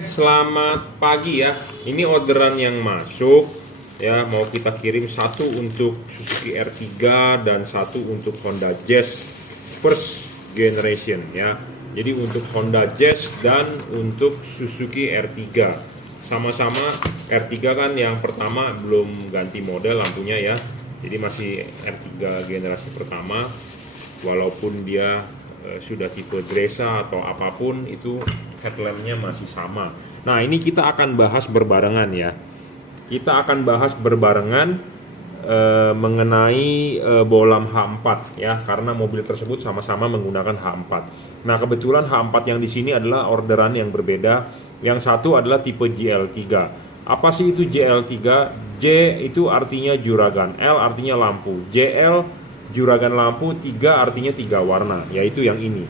Selamat pagi ya. Ini orderan yang masuk ya, mau kita kirim satu untuk Suzuki R3 dan satu untuk Honda Jazz first generation ya. Jadi untuk Honda Jazz dan untuk Suzuki R3. Sama-sama R3 kan yang pertama belum ganti model lampunya ya. Jadi masih R3 generasi pertama, walaupun dia sudah tipe Dresa atau apapun, itu headlampnya masih sama. Nah, ini kita akan bahas berbarengan ya. Kita akan bahas berbarengan mengenai bohlam H4 ya, karena mobil tersebut sama-sama menggunakan H4. Nah, kebetulan H4 yang di sini adalah orderan yang berbeda. Yang satu adalah tipe JL3. Apa sih itu JL3? J itu artinya juragan, L artinya lampu, JL juragan lampu, 3 artinya 3 warna, yaitu yang ini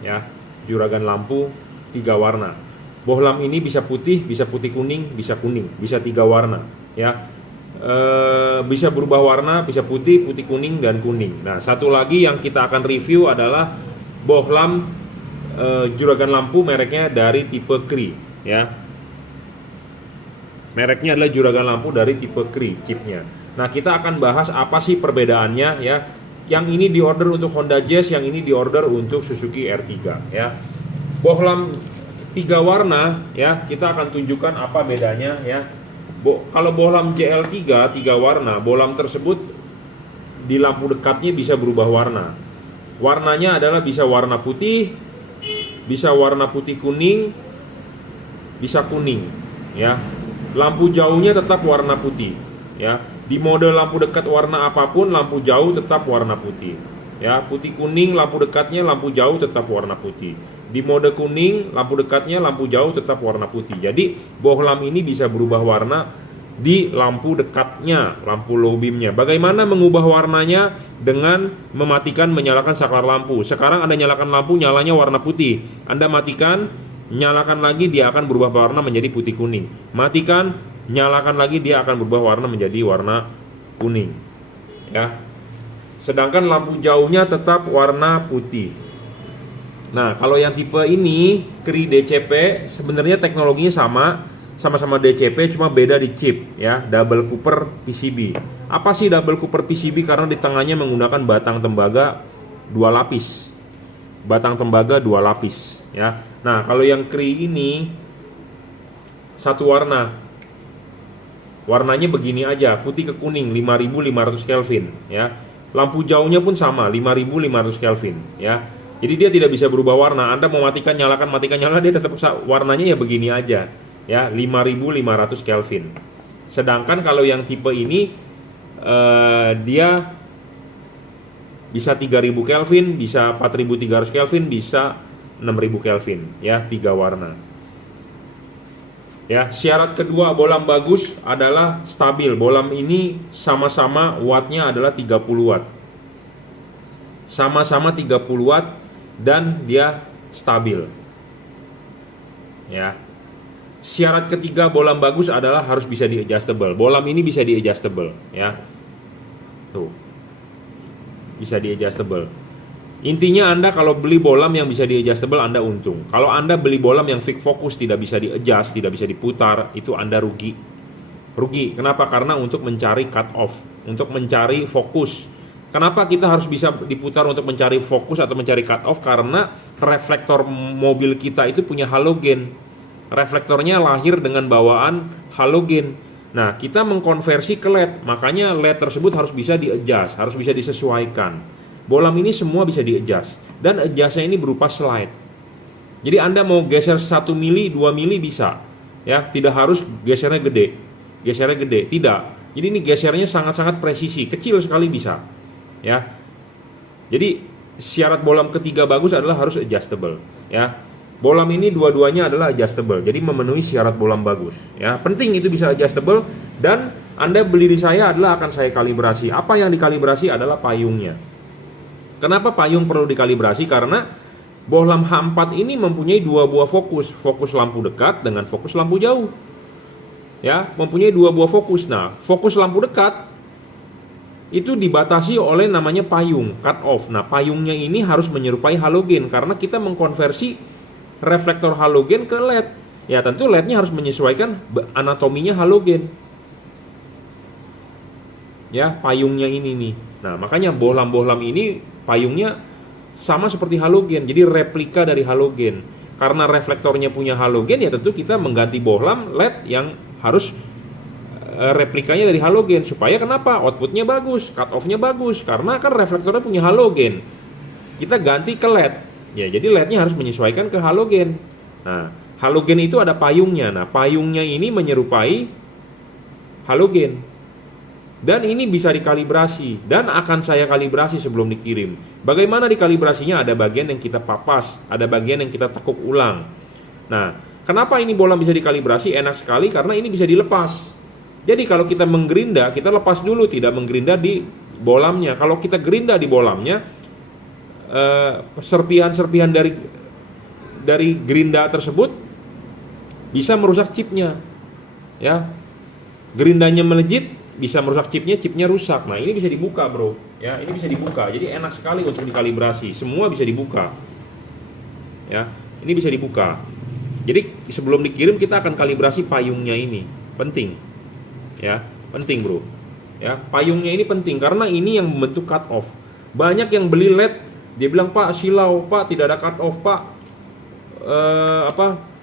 ya, juragan lampu 3 warna. Bohlam ini bisa putih kuning, bisa kuning, bisa 3 warna ya. Bisa berubah warna, bisa putih kuning dan kuning. Nah, satu lagi yang kita akan review adalah bohlam juragan lampu mereknya dari tipe Cree ya. Mereknya adalah juragan lampu dari tipe Cree chipnya. Nah, kita akan bahas apa sih perbedaannya ya. Yang ini diorder untuk Honda Jazz, yang ini diorder untuk Suzuki R3 ya. Bohlam 3 warna ya, kita akan tunjukkan apa bedanya ya. Kalau bohlam JL3 3 warna, bohlam tersebut di lampu dekatnya bisa berubah warna. Warnanya adalah bisa warna putih, bisa warna putih kuning, bisa kuning ya. Lampu jauhnya tetap warna putih ya. Di mode lampu dekat warna apapun, lampu jauh tetap warna putih ya. Putih kuning lampu dekatnya, lampu jauh tetap warna putih. Di mode kuning lampu dekatnya, lampu jauh tetap warna putih. Jadi bohlam ini bisa berubah warna di lampu dekatnya, lampu low beamnya. Bagaimana mengubah warnanya? Dengan mematikan menyalakan saklar lampu. Sekarang Anda nyalakan lampu, nyalanya warna putih. Anda matikan, nyalakan lagi, dia akan berubah warna menjadi putih kuning. Matikan, nyalakan lagi, dia akan berubah warna menjadi warna kuning ya. Sedangkan lampu jauhnya tetap warna putih. Nah, kalau yang tipe ini Cree DCP, sebenarnya teknologinya sama-sama DCP, cuma beda di chip ya, double cooper PCB. Apa sih double cooper PCB? Karena di tengahnya menggunakan batang tembaga 2 lapis. Batang tembaga 2 lapis ya. Nah, kalau yang Cree ini satu warna. Warnanya begini aja, putih ke kuning, 5500 Kelvin ya. Lampu jauhnya pun sama, 5500 Kelvin ya. Jadi dia tidak bisa berubah warna. Anda mau matikan, nyalakan, matikan, nyala, dia tetap warnanya ya begini aja ya, 5500 Kelvin. Sedangkan kalau yang tipe ini dia bisa 3000 Kelvin, bisa 4300 Kelvin, bisa 6000 Kelvin ya, 3 warna. Ya, syarat kedua bohlam bagus adalah stabil. Bohlam ini sama-sama wattnya adalah 30 watt. Sama-sama 30 watt dan dia stabil. Ya. Syarat ketiga bohlam bagus adalah harus bisa di-adjustable. Bohlam ini bisa di-adjustable ya. Tuh. Bisa di-adjustable. Intinya Anda kalau beli bohlam yang bisa di-adjustable, Anda untung. Kalau Anda beli bohlam yang fix fokus, tidak bisa di-adjust, tidak bisa diputar, itu Anda rugi. Rugi. Kenapa? Karena untuk mencari cut off, untuk mencari fokus. Kenapa kita harus bisa diputar untuk mencari fokus atau mencari cut off? Karena reflektor mobil kita itu punya halogen. Reflektornya lahir dengan bawaan halogen. Nah, kita mengkonversi ke LED. Makanya LED tersebut harus bisa di-adjust, harus bisa disesuaikan. Bohlam ini semua bisa di-adjust. Dan adjustnya ini berupa slide. Jadi Anda mau geser 1 mili, 2 mili bisa ya, tidak harus gesernya gede. Gesernya gede, tidak. Jadi ini gesernya sangat-sangat presisi, kecil sekali bisa ya. Jadi syarat bohlam ketiga bagus adalah harus adjustable ya. Bohlam ini dua-duanya adalah adjustable. Jadi memenuhi syarat bohlam bagus ya. Penting itu bisa adjustable. Dan Anda beli di saya adalah akan saya kalibrasi. Apa yang dikalibrasi adalah payungnya. Kenapa payung perlu dikalibrasi? Karena bohlam H4 ini mempunyai 2 buah fokus. Fokus lampu dekat dengan fokus lampu jauh ya, mempunyai 2 buah fokus. Nah, fokus lampu dekat itu dibatasi oleh namanya payung, cut off. Nah, payungnya ini harus menyerupai halogen karena kita mengkonversi reflektor halogen ke LED. Ya tentu LED-nya harus menyesuaikan anatominya halogen. Ya, payungnya ini nih. Nah, makanya bohlam-bohlam ini payungnya sama seperti halogen, jadi replika dari halogen. Karena reflektornya punya halogen, ya tentu kita mengganti bohlam LED yang harus replikanya dari halogen. Supaya kenapa? Outputnya bagus, cut off-nya bagus. Karena kan reflektornya punya halogen. Kita ganti ke LED. Ya, jadi LED-nya harus menyesuaikan ke halogen. Nah, halogen itu ada payungnya. Nah, payungnya ini menyerupai halogen. Dan ini bisa dikalibrasi dan akan saya kalibrasi sebelum dikirim. Bagaimana dikalibrasinya? Ada bagian yang kita papas, ada bagian yang kita tekuk ulang. Nah, kenapa ini bohlam bisa dikalibrasi? Enak sekali karena ini bisa dilepas. Jadi kalau kita menggerinda, kita lepas dulu, tidak menggerinda di bohlamnya. Kalau kita gerinda di bohlamnya, serpihan-serpihan dari gerinda tersebut bisa merusak chipnya. Ya, gerindanya melejit, bisa merusak chipnya rusak. Nah, ini bisa dibuka, bro. Ya, ini bisa dibuka. Jadi enak sekali untuk dikalibrasi. Semua bisa dibuka. Ya, ini bisa dibuka. Jadi sebelum dikirim kita akan kalibrasi payungnya ini. Penting. Ya, penting, bro. Ya, payungnya ini penting karena ini yang membentuk cut off. Banyak yang beli LED, dia bilang, "Pak, silau, Pak, tidak ada cut off, Pak.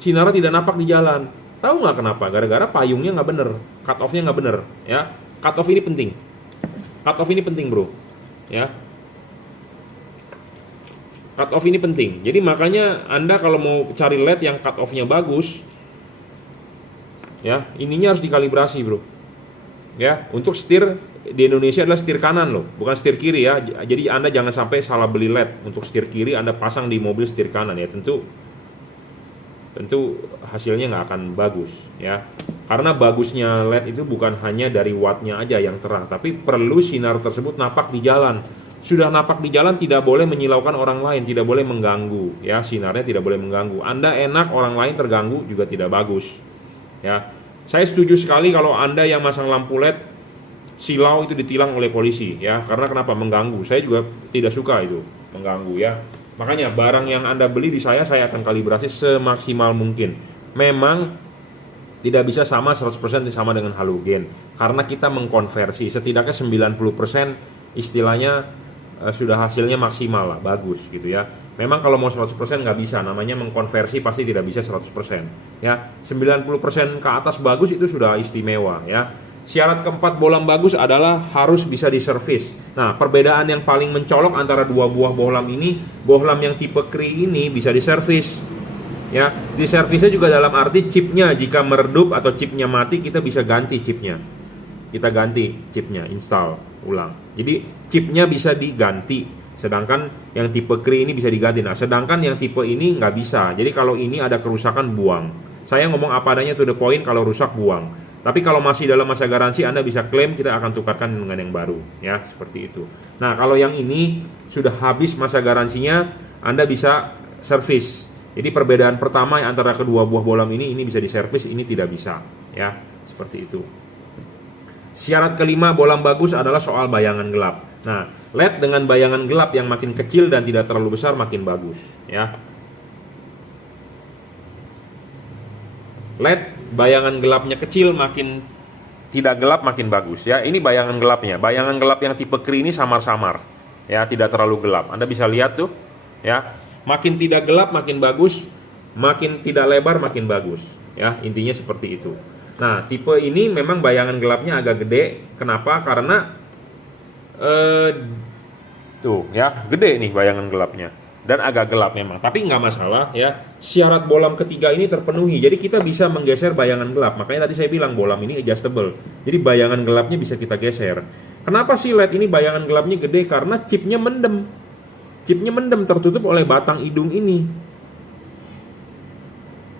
Sinarnya tidak napak di jalan." Tahu nggak kenapa? Gara-gara payungnya nggak bener, cut off-nya nggak bener. Ya, cut off ini penting. Cut off ini penting, bro. Ya, cut off ini penting. Jadi makanya Anda kalau mau cari LED yang cut off-nya bagus, ya, ininya harus dikalibrasi, bro. Ya, untuk setir di Indonesia adalah setir kanan loh, bukan setir kiri ya. Jadi Anda jangan sampai salah beli LED. Untuk setir kiri Anda pasang di mobil setir kanan ya, tentu hasilnya nggak akan bagus ya. Karena bagusnya LED itu bukan hanya dari wattnya aja yang terang, tapi perlu sinar tersebut napak di jalan. Sudah napak di jalan tidak boleh menyilaukan orang lain, tidak boleh mengganggu ya, sinarnya tidak boleh mengganggu. Anda enak, orang lain terganggu juga tidak bagus ya. Saya setuju sekali kalau Anda yang masang lampu LED silau itu ditilang oleh polisi ya, karena kenapa? Mengganggu. Saya juga tidak suka itu, mengganggu ya. Makanya barang yang Anda beli di saya akan kalibrasi semaksimal mungkin. Memang tidak bisa sama 100% sama dengan halogen karena kita mengkonversi setidaknya 90% istilahnya sudah hasilnya maksimal lah, bagus gitu ya. Memang kalau mau 100% nggak bisa, namanya mengkonversi pasti tidak bisa 100% ya. 90% ke atas bagus itu sudah istimewa ya. Syarat keempat bohlam bagus adalah harus bisa diservis. Nah, perbedaan yang paling mencolok antara dua buah bohlam ini, bohlam yang tipe Cree ini bisa diservis ya. Diservisnya juga dalam arti chipnya jika meredup atau chipnya mati, kita bisa ganti chipnya. Kita ganti chipnya, install ulang. Jadi chipnya bisa diganti. Sedangkan yang tipe Cree ini bisa diganti. Nah, sedangkan yang tipe ini nggak bisa. Jadi kalau ini ada kerusakan, buang. Saya ngomong apa adanya to the point, kalau rusak buang. Tapi kalau masih dalam masa garansi, Anda bisa klaim, kita akan tukarkan dengan yang baru. Ya, seperti itu. Nah, kalau yang ini sudah habis masa garansinya, Anda bisa servis. Jadi perbedaan pertama antara kedua buah bohlam ini bisa diservis, ini tidak bisa. Ya, seperti itu. Syarat kelima bohlam bagus adalah soal bayangan gelap. Nah, LED dengan bayangan gelap yang makin kecil dan tidak terlalu besar makin bagus ya. LED bayangan gelapnya kecil, makin tidak gelap makin bagus ya. Ini bayangan gelapnya. Bayangan gelap yang tipe Cree ini samar-samar ya, tidak terlalu gelap. Anda bisa lihat tuh ya. Makin tidak gelap makin bagus, makin tidak lebar makin bagus ya. Intinya seperti itu. Nah, tipe ini memang bayangan gelapnya agak gede. Kenapa? Karena tuh ya, gede nih bayangan gelapnya dan agak gelap memang, tapi nggak masalah ya. Syarat bohlam ketiga ini terpenuhi, jadi kita bisa menggeser bayangan gelap. Makanya tadi saya bilang bohlam ini adjustable, jadi bayangan gelapnya bisa kita geser. Kenapa sih LED ini bayangan gelapnya gede? Karena chipnya mendem, tertutup oleh batang hidung ini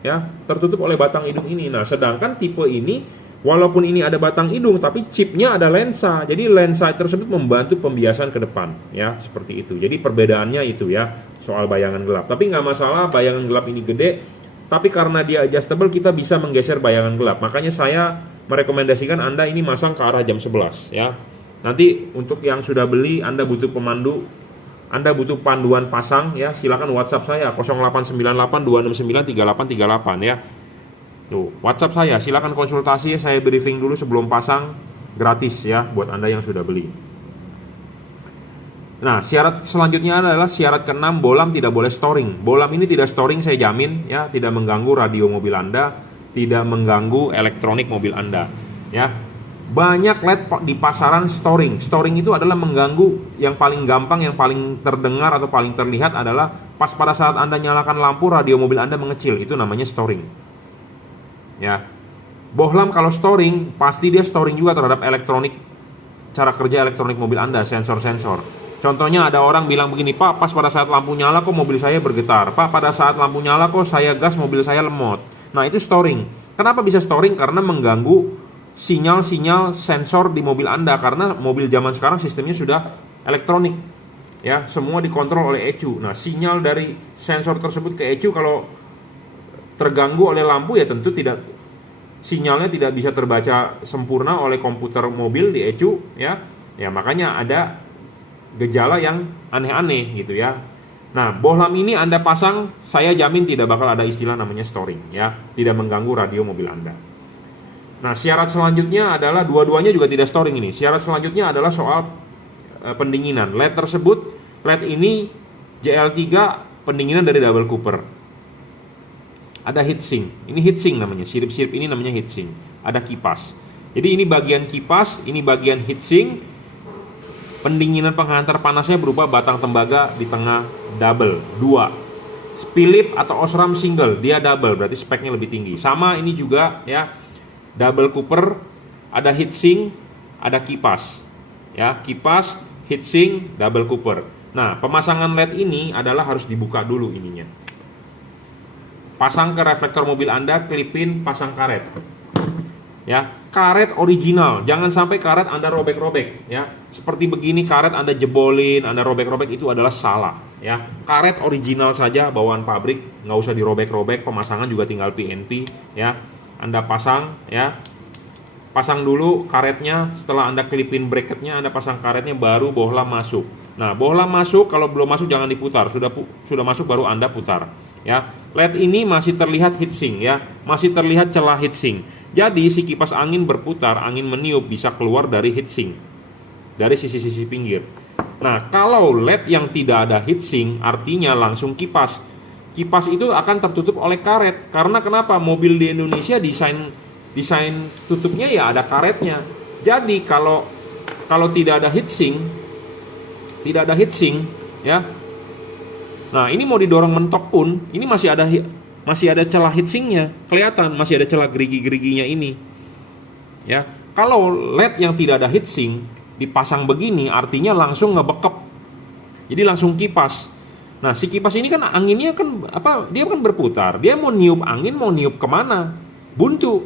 ya, tertutup oleh batang hidung ini. Nah, sedangkan tipe ini walaupun ini ada batang hidung, tapi chipnya ada lensa. Jadi lensa tersebut membantu pembiasan ke depan ya, seperti itu. Jadi perbedaannya itu ya, soal bayangan gelap. Tapi nggak masalah bayangan gelap ini gede, tapi karena dia adjustable kita bisa menggeser bayangan gelap. Makanya saya merekomendasikan Anda ini masang ke arah jam 11 ya. Nanti untuk yang sudah beli, Anda butuh pemandu Anda butuh panduan pasang ya, silakan WhatsApp saya 0898 269 3838 ya. Tuh, WhatsApp saya, silakan konsultasi, saya briefing dulu sebelum pasang, gratis ya buat Anda yang sudah beli. Nah, syarat selanjutnya adalah syarat ke-6, bohlam tidak boleh storing. Bohlam ini tidak storing, saya jamin ya, tidak mengganggu radio mobil Anda, tidak mengganggu elektronik mobil Anda ya. Banyak LED di pasaran storing. Storing itu adalah mengganggu. Yang paling gampang, yang paling terdengar atau paling terlihat adalah pas pada saat Anda nyalakan lampu, radio mobil Anda mengecil. Itu namanya storing ya. Bohlam kalau storing, pasti dia storing juga terhadap elektronik, cara kerja elektronik mobil Anda, sensor-sensor. Contohnya ada orang bilang begini, Pak, pas pada saat lampu nyala kok mobil saya bergetar. Pak, pada saat lampu nyala kok saya gas mobil saya lemot. Nah, itu storing. Kenapa bisa storing? Karena mengganggu sinyal-sinyal sensor di mobil Anda. Karena mobil zaman sekarang sistemnya sudah elektronik ya, semua dikontrol oleh ECU. Nah, sinyal dari sensor tersebut ke ECU kalau terganggu oleh lampu ya tentu tidak, sinyalnya tidak bisa terbaca sempurna oleh komputer mobil di ECU ya. Ya, makanya ada gejala yang aneh-aneh gitu ya. Nah, bohlam ini Anda pasang, saya jamin tidak bakal ada istilah namanya storing ya, tidak mengganggu radio mobil Anda. Nah, syarat selanjutnya adalah dua-duanya juga tidak storing ini. Syarat selanjutnya adalah soal pendinginan. LED tersebut, LED ini JL3 pendinginan dari double cooper. Ada heatsink. Ini heatsink namanya. Sirip-sirip ini namanya heatsink. Ada kipas. Jadi ini bagian kipas, ini bagian heatsink. Pendinginan penghantar panasnya berupa batang tembaga di tengah double 2. Philips atau Osram single, dia double, berarti speknya lebih tinggi. Sama ini juga ya, double cooper, ada heatsink, ada kipas. Ya, kipas, heatsink, double cooper. Nah, pemasangan LED ini adalah harus dibuka dulu ininya. Pasang ke reflektor mobil Anda, klipin, pasang karet. Ya, karet original, jangan sampai karet Anda robek-robek ya. Seperti begini karet Anda jebolin, Anda robek-robek, itu adalah salah ya. Karet original saja bawaan pabrik, nggak usah dirobek-robek, pemasangan juga tinggal PNP ya. Anda pasang ya. Pasang dulu karetnya, setelah Anda klipin bracketnya, Anda pasang karetnya, baru bohlam masuk. Nah, bohlam masuk, kalau belum masuk jangan diputar, sudah masuk baru Anda putar ya. LED ini masih terlihat heatsink ya, masih terlihat celah heatsink. Jadi si kipas angin berputar, angin meniup, bisa keluar dari heatsink, dari sisi-sisi pinggir. Nah, kalau LED yang tidak ada heatsink, artinya langsung kipas. Kipas itu akan tertutup oleh karet. Karena kenapa? Mobil di Indonesia desain tutupnya ya ada karetnya. Jadi kalau tidak ada heatsink, ya. Nah, ini mau didorong mentok pun, ini masih ada celah heatsinknya, kelihatan masih ada celah gerigi-geriginya ini. Ya, kalau LED yang tidak ada heatsink dipasang begini, artinya langsung ngebekep. Jadi langsung kipas. Nah, si kipas ini kan anginnya kan dia kan berputar. Dia mau niup angin, mau niup kemana? Buntu.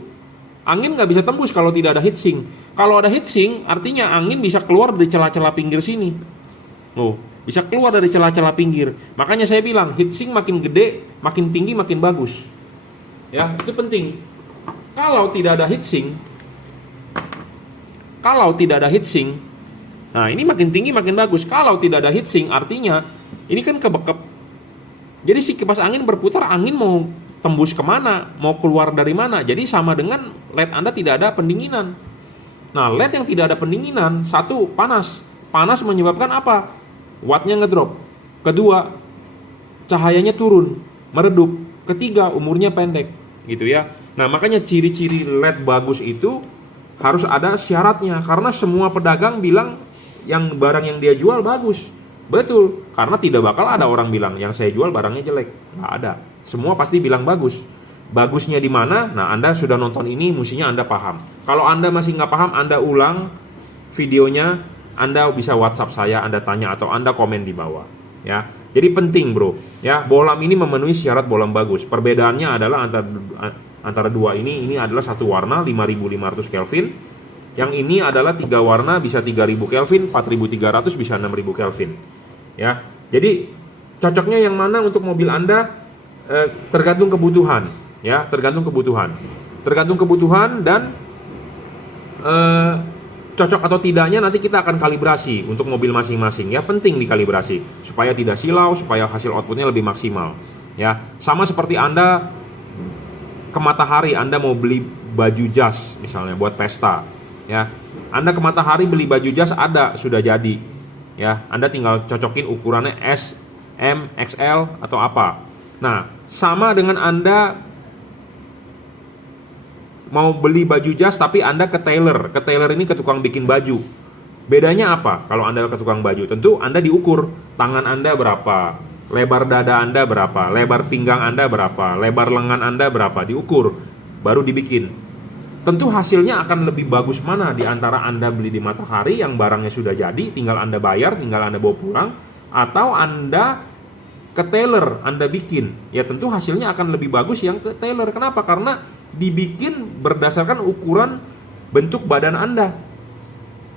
Angin nggak bisa tembus kalau tidak ada heatsink. Kalau ada heatsink, artinya angin bisa keluar dari celah-celah pinggir sini. Loh, bisa keluar dari celah-celah pinggir. Makanya saya bilang heatsink makin gede, makin tinggi, makin bagus. Ya, itu penting. Kalau tidak ada heatsink, nah ini makin tinggi makin bagus. Kalau tidak ada heatsink, artinya ini kan kebekep. Jadi si kipas angin berputar, angin mau tembus kemana, mau keluar dari mana. Jadi sama dengan LED Anda tidak ada pendinginan. Nah, LED yang tidak ada pendinginan, satu, panas. Panas menyebabkan apa? Wattnya ngedrop. Kedua, cahayanya turun, meredup. Ketiga, umurnya pendek, gitu ya. Nah, makanya ciri-ciri LED bagus itu harus ada syaratnya. Karena semua pedagang bilang yang barang yang dia jual bagus. Betul, karena tidak bakal ada orang bilang yang saya jual barangnya jelek. Nggak ada. Semua pasti bilang bagus. Bagusnya di mana? Nah, Anda sudah nonton ini, mestinya Anda paham. Kalau Anda masih nggak paham, Anda ulang videonya. Anda bisa WhatsApp saya, Anda tanya atau Anda komen di bawah. Ya, jadi penting bro. Ya, bohlam ini memenuhi syarat bohlam bagus. Perbedaannya adalah antara dua ini adalah satu warna 5500 Kelvin. Yang ini adalah 3 warna bisa 3000 Kelvin, 4300 bisa 6000 Kelvin. Ya, jadi cocoknya yang mana untuk mobil Anda tergantung kebutuhan. Ya, tergantung kebutuhan dan cocok atau tidaknya nanti kita akan kalibrasi untuk mobil masing-masing. Ya, penting dikalibrasi supaya tidak silau, supaya hasil outputnya lebih maksimal. Ya, sama seperti Anda ke Matahari, Anda mau beli baju jas misalnya buat pesta. Ya, Anda ke Matahari beli baju jas ada, sudah jadi. Ya, Anda tinggal cocokin ukurannya S, M, XL atau apa. Nah, sama dengan Anda mau beli baju jas tapi Anda ke tailor. Ke tailor ini ke tukang bikin baju. Bedanya apa? Kalau Anda ke tukang baju, tentu Anda diukur tangan Anda berapa, lebar dada Anda berapa, lebar pinggang Anda berapa, lebar lengan Anda berapa, diukur, baru dibikin. Tentu hasilnya akan lebih bagus mana di antara Anda beli di Matahari yang barangnya sudah jadi, tinggal Anda bayar, tinggal Anda bawa pulang, atau Anda ke tailor, Anda bikin. Ya tentu hasilnya akan lebih bagus yang ke tailor. Kenapa? Karena dibikin berdasarkan ukuran bentuk badan Anda.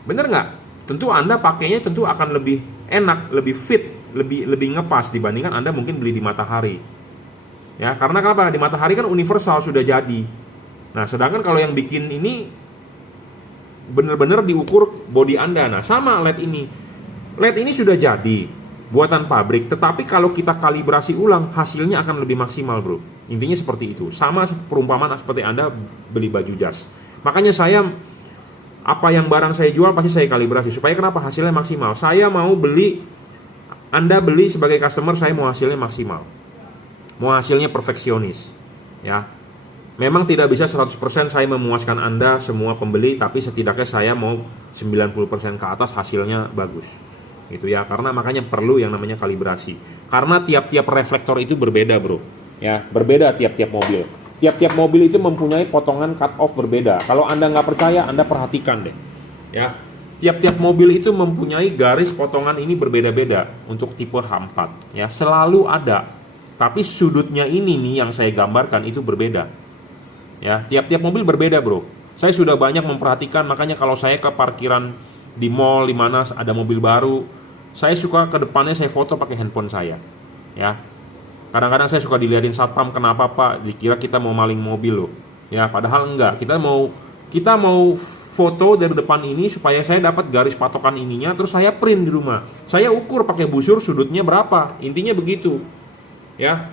Bener nggak? Tentu Anda pakainya tentu akan lebih enak, lebih fit, lebih ngepas dibandingkan Anda mungkin beli di Matahari. Ya, karena kenapa? Di Matahari kan universal sudah jadi. Nah, sedangkan kalau yang bikin ini bener-bener diukur body Anda. Nah, sama LED ini. LED ini sudah jadi buatan pabrik, tetapi kalau kita kalibrasi ulang hasilnya akan lebih maksimal, bro. Intinya seperti itu. Sama perumpamaan seperti Anda beli baju jas. Makanya saya apa yang barang saya jual pasti saya kalibrasi supaya kenapa hasilnya maksimal. Saya mau beli, Anda beli sebagai customer, saya mau hasilnya maksimal. Mau hasilnya perfeksionis. Ya. Memang tidak bisa 100% saya memuaskan Anda semua pembeli, tapi setidaknya saya mau 90% ke atas hasilnya bagus. Gitu ya, karena makanya perlu yang namanya kalibrasi. Karena tiap-tiap reflektor itu berbeda, bro. Ya, berbeda tiap-tiap mobil. Tiap-tiap mobil itu mempunyai potongan cut off berbeda. Kalau Anda nggak percaya, Anda perhatikan deh. Ya, tiap-tiap mobil itu mempunyai garis potongan ini berbeda-beda untuk tipe H4. Ya, selalu ada. Tapi sudutnya ini nih yang saya gambarkan itu berbeda. Ya, tiap-tiap mobil berbeda, bro. Saya sudah banyak memperhatikan, makanya kalau saya ke parkiran di mall di mana ada mobil baru, saya suka ke depannya saya foto pakai handphone saya. Ya. Kadang-kadang saya suka dilihatin satpam, kenapa Pak? Dikira kita mau maling mobil loh. Ya, padahal enggak. Kita mau foto dari depan ini supaya saya dapat garis patokan ininya, terus saya print di rumah. Saya ukur pakai busur sudutnya berapa. Intinya begitu. Ya.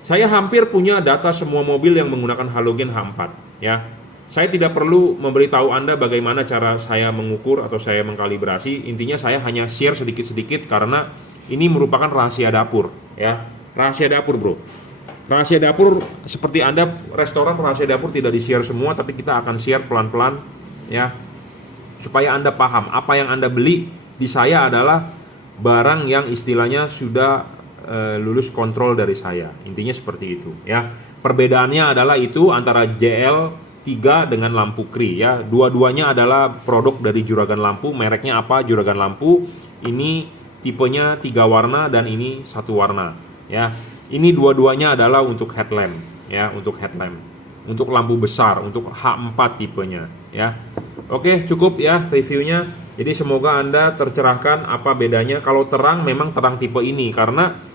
Saya hampir punya data semua mobil yang menggunakan halogen H4, ya. Saya tidak perlu memberitahu Anda bagaimana cara saya mengukur atau saya mengkalibrasi. Intinya saya hanya share sedikit-sedikit karena ini merupakan rahasia dapur, ya. Rahasia dapur, bro. Rahasia dapur seperti Anda restoran, rahasia dapur tidak di-share semua, tapi kita akan share pelan-pelan, ya. Supaya Anda paham apa yang Anda beli di saya adalah barang yang istilahnya sudah lulus kontrol dari saya. Intinya seperti itu, ya. Perbedaannya adalah itu antara JL3 dengan lampu Cree, ya. Dua-duanya adalah produk dari Juragan Lampu. Mereknya apa? Juragan Lampu. Ini tipenya 3 warna dan ini 1 warna, ya. Ini dua-duanya adalah untuk headlamp, ya, untuk headlamp. Untuk lampu besar, untuk H4 tipenya, ya. Oke, cukup ya reviewnya. Jadi semoga Anda tercerahkan apa bedanya. Kalau terang memang terang tipe ini karena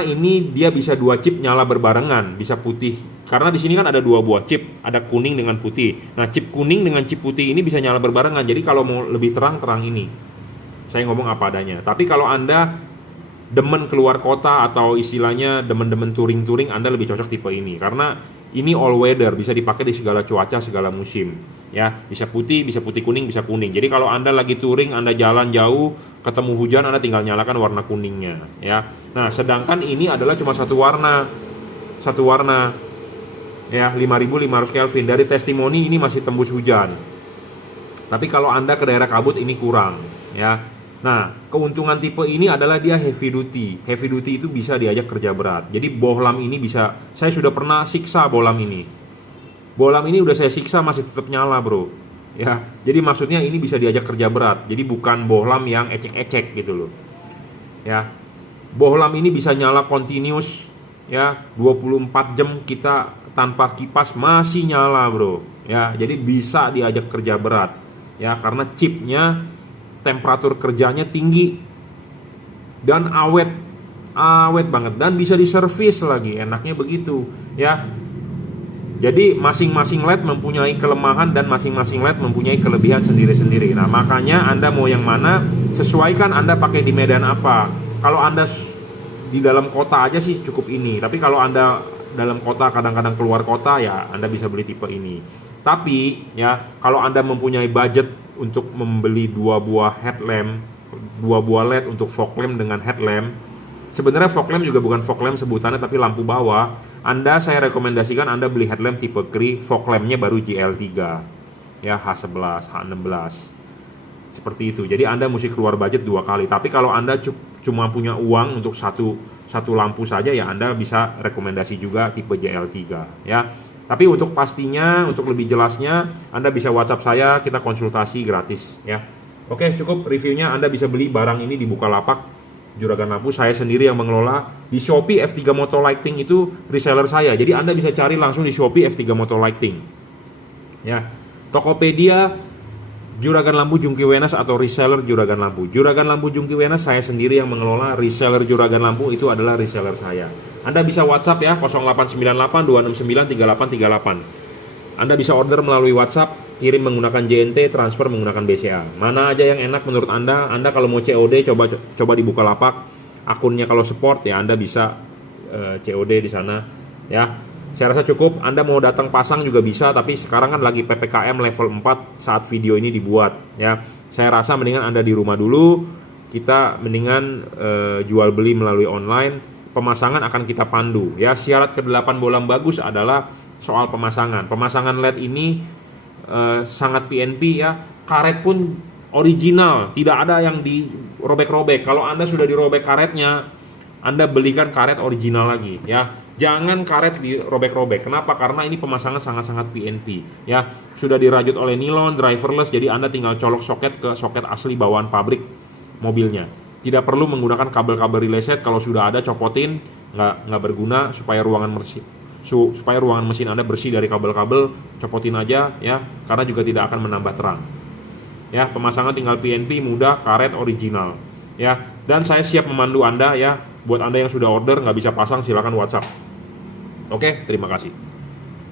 ini dia bisa 2 chip nyala berbarengan, bisa putih. Karena di sini kan ada 2 buah chip, ada kuning dengan putih. Nah, chip kuning dengan chip putih ini bisa nyala berbarengan. Jadi kalau mau lebih terang ini. Saya ngomong apa adanya. Tapi kalau Anda demen keluar kota atau istilahnya demen-demen touring-touring, Anda lebih cocok tipe ini karena ini all weather, bisa dipakai di segala cuaca, segala musim. Ya, bisa putih kuning, bisa kuning. Jadi kalau Anda lagi touring, Anda jalan jauh, ketemu hujan, Anda tinggal nyalakan warna kuningnya, ya. Nah, sedangkan ini adalah cuma satu warna. Ya, 5500 Kelvin. Dari testimoni ini masih tembus hujan. Tapi kalau Anda ke daerah kabut ini kurang, ya. Nah, keuntungan tipe ini adalah dia heavy duty. Heavy duty itu bisa diajak kerja berat. Jadi bohlam ini bisa, saya sudah pernah siksa bohlam ini. Bohlam ini udah saya siksa masih tetap nyala, bro. Ya, jadi maksudnya ini bisa diajak kerja berat. Jadi bukan bohlam yang ecek-ecek gitu loh. Ya. Bohlam ini bisa nyala continuous, ya, 24 jam kita tanpa kipas masih nyala, bro. Ya, jadi bisa diajak kerja berat. Ya, karena chipnya temperatur kerjanya tinggi dan awet banget dan bisa diservis lagi, enaknya begitu, ya. Jadi masing-masing LED mempunyai kelemahan dan masing-masing LED mempunyai kelebihan sendiri-sendiri. Nah, makanya Anda mau yang mana, sesuaikan Anda pakai di medan apa. Kalau Anda di dalam kota aja sih cukup ini. Tapi kalau Anda dalam kota, kadang-kadang keluar kota, ya Anda bisa beli tipe ini. Tapi ya, kalau Anda mempunyai budget untuk membeli 2 buah headlamp, 2 buah LED untuk fog lamp dengan headlamp. Sebenarnya fog lamp juga bukan fog lamp sebutannya, tapi lampu bawah. Saya rekomendasikan Anda beli headlamp tipe Cree, fog lampnya baru GL3, ya H11, H16, seperti itu. Jadi Anda mesti keluar budget 2 kali. Tapi kalau Anda cuma punya uang untuk satu lampu saja, ya Anda bisa rekomendasi juga tipe JL3, ya. Tapi untuk pastinya, untuk lebih jelasnya, Anda bisa WhatsApp saya, kita konsultasi gratis, ya. Oke, cukup reviewnya. Anda bisa beli barang ini di Bukalapak, Juragan Lampu. Saya sendiri yang mengelola. Di Shopee F3 Moto Lighting itu reseller saya. Jadi Anda bisa cari langsung di Shopee F3 Moto Lighting. Ya. Tokopedia Juragan Lampu Jungki Wenas atau reseller Juragan Lampu. Juragan Lampu Jungki Wenas saya sendiri yang mengelola, reseller Juragan Lampu itu adalah reseller saya. Anda bisa WhatsApp ya 0898 269 3838. Anda bisa order melalui WhatsApp, kirim menggunakan JNT, transfer menggunakan BCA. Mana aja yang enak menurut Anda? Anda kalau mau COD coba di Bukalapak. Akunnya kalau support ya Anda bisa COD di sana ya. Saya rasa cukup. Anda mau datang pasang juga bisa, tapi sekarang kan lagi PPKM level 4 saat video ini dibuat ya. Saya rasa mendingan Anda di rumah dulu. Kita mendingan jual beli melalui online. Pemasangan akan kita pandu ya. Syarat ke-8 bolam bagus adalah soal pemasangan. Pemasangan LED ini sangat PNP ya. Karet pun original, tidak ada yang dirobek-robek. Kalau Anda sudah dirobek karetnya, Anda belikan karet original lagi ya. Jangan karet dirobek-robek. Kenapa? Karena ini pemasangan sangat-sangat PNP ya. Sudah dirajut oleh nilon, driverless, jadi Anda tinggal colok soket ke soket asli bawaan pabrik mobilnya. Tidak perlu menggunakan kabel-kabel relay set. Kalau sudah ada, copotin, nggak berguna. Supaya ruangan mesin Anda bersih dari kabel-kabel, copotin aja ya, karena juga tidak akan menambah terang ya. Pemasangan tinggal PNP, mudah, karet original ya. Dan saya siap memandu Anda ya. Buat Anda yang sudah order nggak bisa pasang, silakan WhatsApp. Oke, terima kasih.